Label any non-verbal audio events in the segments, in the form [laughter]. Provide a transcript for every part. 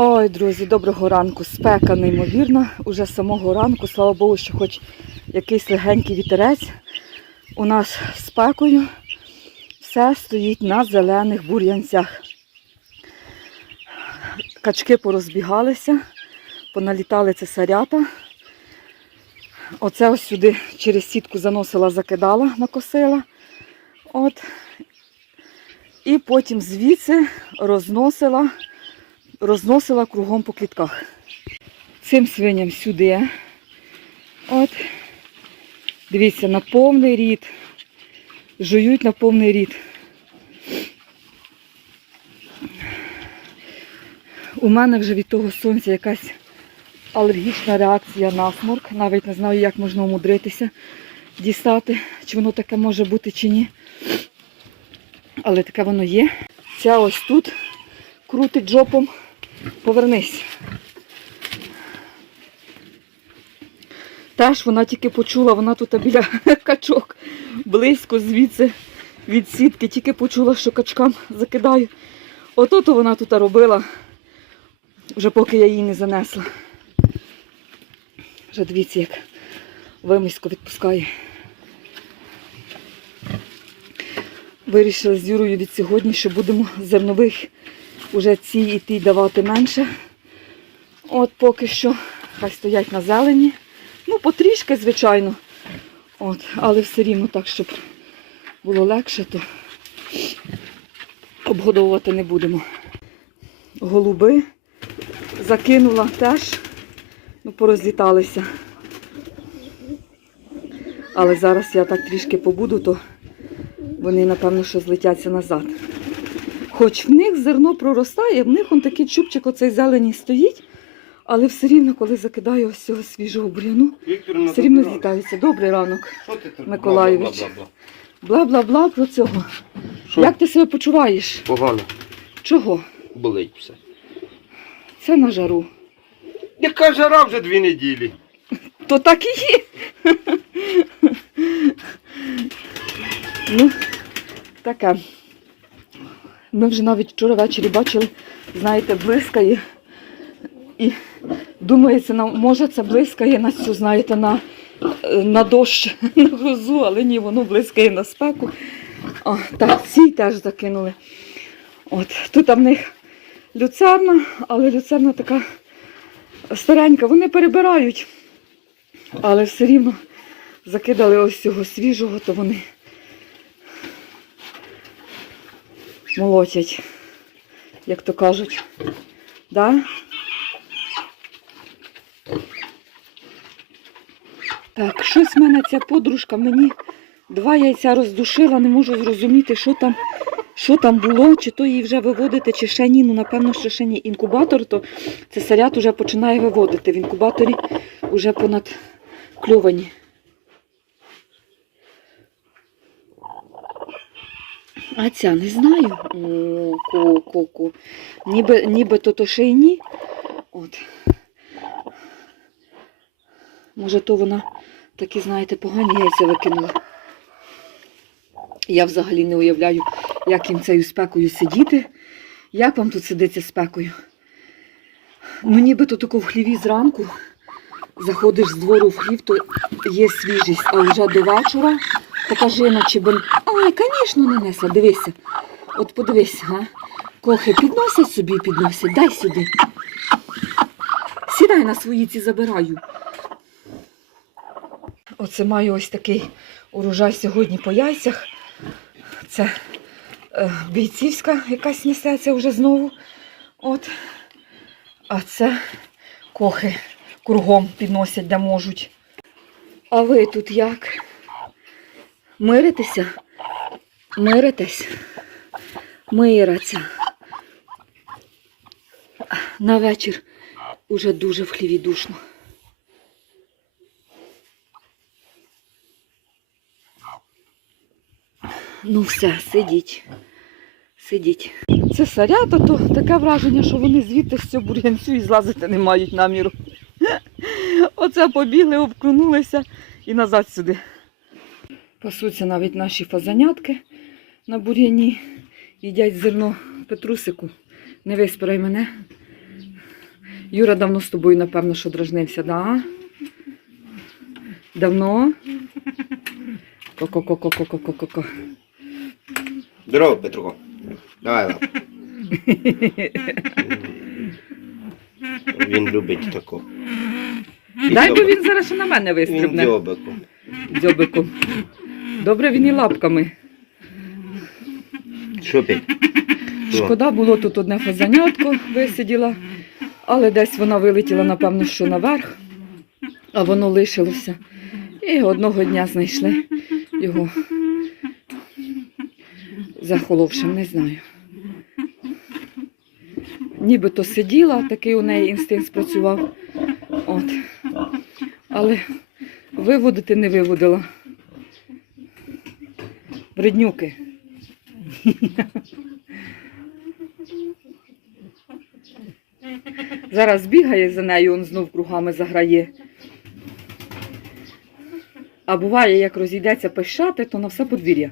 Ой, друзі, доброго ранку. Спека неймовірна. Уже з самого ранку, слава Богу, що хоч якийсь легенький вітерець. У нас спекою все стоїть на зелених бур'янцях. Качки порозбігалися, поналітали цесарята. Оце ось сюди через сітку заносила, закидала, накосила. От. І потім звідси розносила розносила кругом по квітках. Цим свиням сюди. От. Дивіться, на повний рід. Жують на повний рід. У мене вже від того сонця якась алергічна реакція на сморк. Навіть не знаю, як можна умудритися дістати, чи воно таке може бути, чи ні. Але таке воно є. Ця ось тут крутить жопом. Повернись. Теж вона тільки почула, вона тут біля [laughs] качок, близько звідси від сітки, тільки почула, що качкам закидаю. Ото то вона тут робила, вже поки я її не занесла. Вже дивіться, як вимисько відпускає. Вирішили з Юрою від сьогодні, що будемо зернових уже ці і ті давати менше. От поки що хай стоять на зелені. Ну, потрішки, звичайно. От, але все рівно так, щоб було легше, то обгодовувати не будемо. Голуби закинула теж, ну, порозліталися. Але зараз я так трішки побуду, то вони, напевно, що злетяться назад. Хоч в них зерно проростає, в них он такий чубчик оцей зелені стоїть, але все рівно, коли закидаю ось цього свіжого бур'яну, все рівно злітаються. Добрий ранок. Миколайович. Бла-бла-бла-бла. Про цього. Що? Як ти себе почуваєш? Погано. Чого? Болить все. Це на жару. Яка жара вже дві неділі. То так і є. ну, таке. Ми вже навіть вчора ввечері бачили, знаєте, блискає. І думається, може це блискає на цю, знаєте, на, е, на дощ, [laughs] на грозу, але ні, воно блискає на спеку. О, так, ці теж закинули. От, тут в них люцерна, але люцерна така старенька. Вони перебирають. Але все рівно закидали ось цього свіжого, то вони молотять, як то кажуть. Да? Так, щось в мене ця подружка мені два яйця роздушила, не можу зрозуміти, що там, що там було, чи то її вже виводити, чи ще ні. Ну, напевно, що ще ні. Інкубатор, то цесарят вже починає виводити. В інкубаторі вже понад кльовані. А ця не знаю. О, ко, ко, ко. Ніби, ніби то то ще й ні. От. Може, то вона такі, знаєте, погані яйця викинула. Я взагалі не уявляю, як їм цією спекою сидіти. Як вам тут сидиться спекою? Ну, ніби то тако в хліві зранку. Заходиш з двору в хлів, то є свіжість, а вже до вечора покажи на чебен. Ой, звісно, не несла. Дивися. От подивись, га. Кохи підносять собі, підносять. Дай сюди. Сідай на свої ці забираю. Оце маю ось такий урожай сьогодні по яйцях. Це е, бійцівська якась несеться вже знову. От. А це кохи кругом підносять, де можуть. А ви тут як? Миритеся? Миритесь? Мираться. На вечір уже дуже в хліві душно. Ну все, сидіть. Сидіть. Це сарята, то таке враження, що вони звідти з цього бур'янцю і злазити не мають наміру. Оце побігли, обкрунулися і назад сюди. Пасуться навіть наші фазанятки на бур'яні. Їдять зерно Петрусику. Не виспирай мене. Юра давно з тобою, напевно, що дражнився, да? Давно? Ко-ко-ко-ко-ко-ко-ко-ко. Здорово, Петруко. Давай лап. Він любить таку. Дай бо він зараз ще на мене Він вистрибне. дзьобиком. Дзьобиком. Добре, він і лапками. Що? Шкода було тут одне фазанятко висиділа, але десь вона вилетіла, напевно, що наверх, а воно лишилося. І одного дня знайшли його захоловшим, не знаю. Нібито сиділа, такий у неї інстинкт спрацював. От. Але виводити не виводила. Вреднюки. Зараз бігає за нею, он знов кругами заграє. А буває, як розійдеться пищати, то на все подвір'я.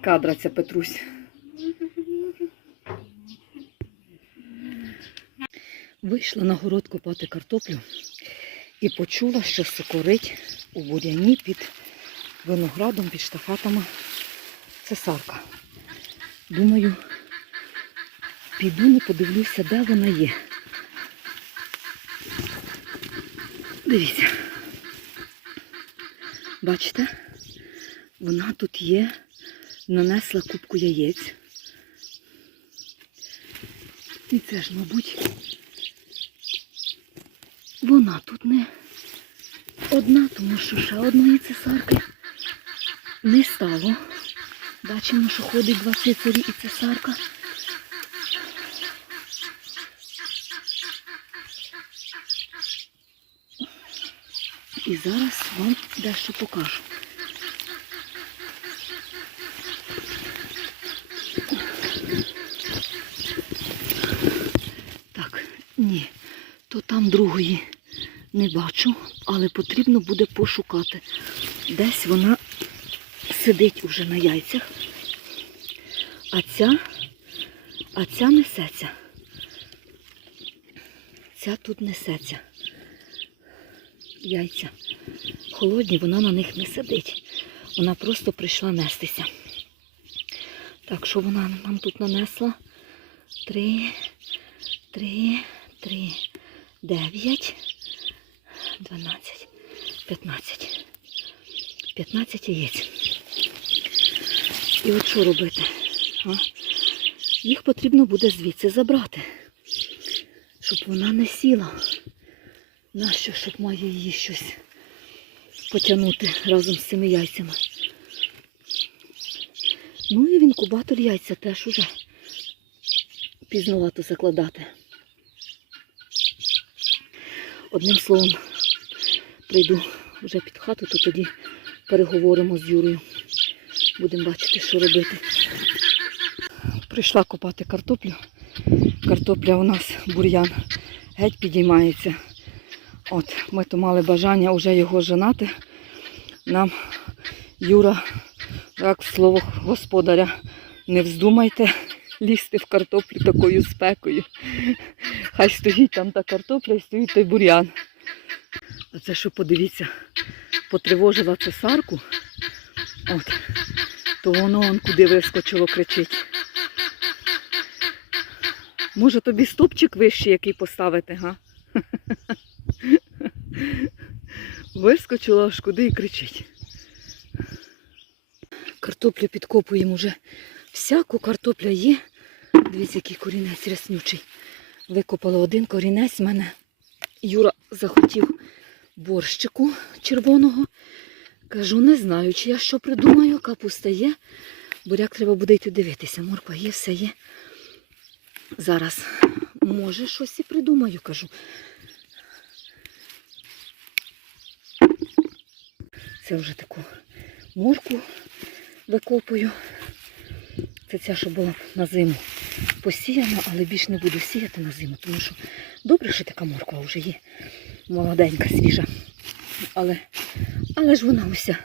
Кадра ця Петрусь. Вийшла на город копати картоплю і почула, що сокорить у буряні під виноградом, під штафетами цесарка. Думаю, піду не подивлюся, де вона є. Дивіться. Бачите? Вона тут є, нанесла кубку яєць. І це ж, мабуть, вона тут не одна, тому що ще одної цесарки не стало. Бачимо, що ходить два цицарі і цесарка. І зараз вам дещо покажу. Так, ні, то там другої не бачу, але потрібно буде пошукати. Десь вона сидить уже на яйцях, а ця, а ця несеться. Ця тут несеться. Яйця холодні, вона на них не сидить. Вона просто прийшла нестися. Так, що вона нам тут нанесла? Три, три, три, дев'ять, дванадцять, п'ятнадцять. П'ятнадцять яєць. І от що робити? А? Їх потрібно буде звідси забрати, щоб вона не сіла. Нащо, щоб має її щось потягнути разом з цими яйцями. Ну і в інкубатор яйця теж уже пізнувато закладати. Одним словом, прийду вже під хату, то тоді переговоримо з Юрою. Будемо бачити, що робити. Прийшла копати картоплю. Картопля у нас бур'ян геть підіймається. От, ми то мали бажання вже його женати. Нам Юра, як слово господаря, не вздумайте лізти в картоплю такою спекою. Хай стоїть там та картопля і стоїть той бур'ян. А це що подивіться, потривожила цесарку, от, то воно он куди вискочило, кричить. Може тобі стопчик вищий який поставити, га? [laughs] Вискочила аж куди і кричить. Картоплю підкопуємо вже. Всяку картопля є. Дивіться, який корінець ряснючий. Викопала один корінець в мене. Юра захотів борщику червоного. Кажу, не знаю, чи я що придумаю, капуста є. Буряк треба буде йти дивитися. Морква є, все є. Зараз, може, щось і придумаю, кажу. Це вже таку морку викопую. Це ця, що була на зиму посіяна, але більш не буду сіяти на зиму, тому що добре, що така морква вже є. Молоденька, свіжа. Але, але ж вона уся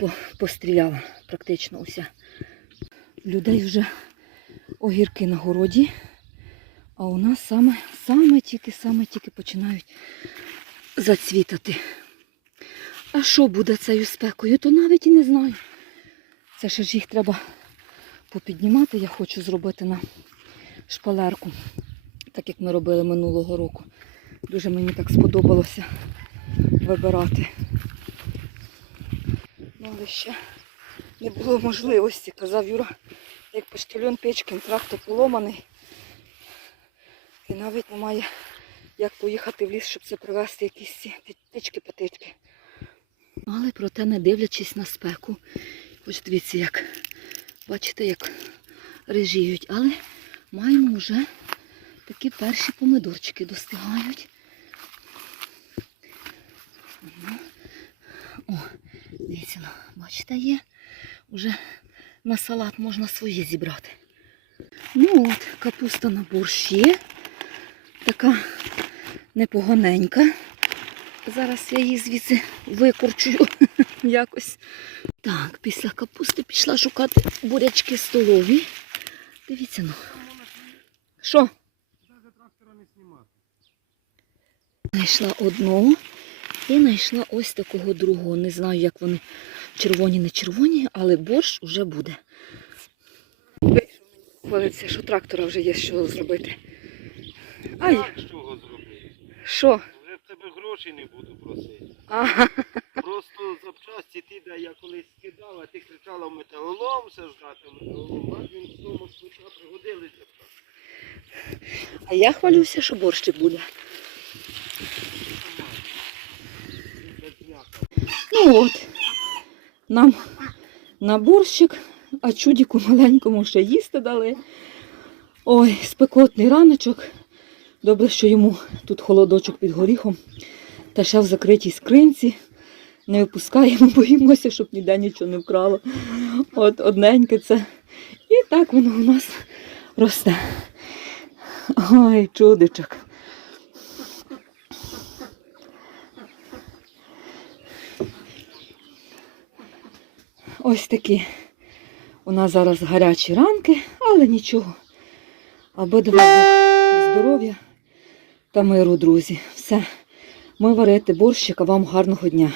по- постріляла, практично уся. Людей вже огірки на городі. А у нас саме, саме тільки, саме тільки починають зацвітати. А що буде цією спекою, то навіть і не знаю. Це ще ж їх треба попіднімати. Я хочу зробити на шпалерку, так як ми робили минулого року. Дуже мені так сподобалося вибирати. Але ще не було можливості. Казав Юра, як поштальон Печкін, трактор поломаний. І навіть немає як поїхати в ліс, щоб це привезти якісь ці тички-патички. Але проте, не дивлячись на спеку, ось дивіться, як бачите, як режіють. Але маємо вже такі перші помидорчики достигають. Ага. О, дивіться, ну, бачите, є. Уже на салат можна своє зібрати. Ну от, капуста на борщ є. Така непоганенька. Зараз я її звідси викорчую [laughs] якось. Так, після капусти пішла шукати бурячки столові. Дивіться ну. Що? Знайшла одного і знайшла ось такого другого. Не знаю, як вони червоні, не червоні, але борщ вже буде. Хвалиться, що трактора вже є що зробити. Ай, чого зробити? що? Вже в тебе грошей не буду просити. Ага. Просто запчасті ти, де я колись скидав, а ти кричала в металолом, все ждати металолом, а він з тому швидко пригодилися. А я хвалюся, що борщик буде. Ну от, нам на борщик, а чудіку маленькому ще їсти дали. Ой, спекотний раночок. Добре, що йому тут холодочок під горіхом. Та ще в закритій скринці. Не випускаємо, [laughs] боїмося, щоб ніде нічого не вкрало. От одненьке це. І так воно у нас росте. Ой, чудичок. Ось такі у нас зараз гарячі ранки, але нічого. Аби Бог здоров'я та миру, друзі. Все. Ми варити борщик, а вам гарного дня.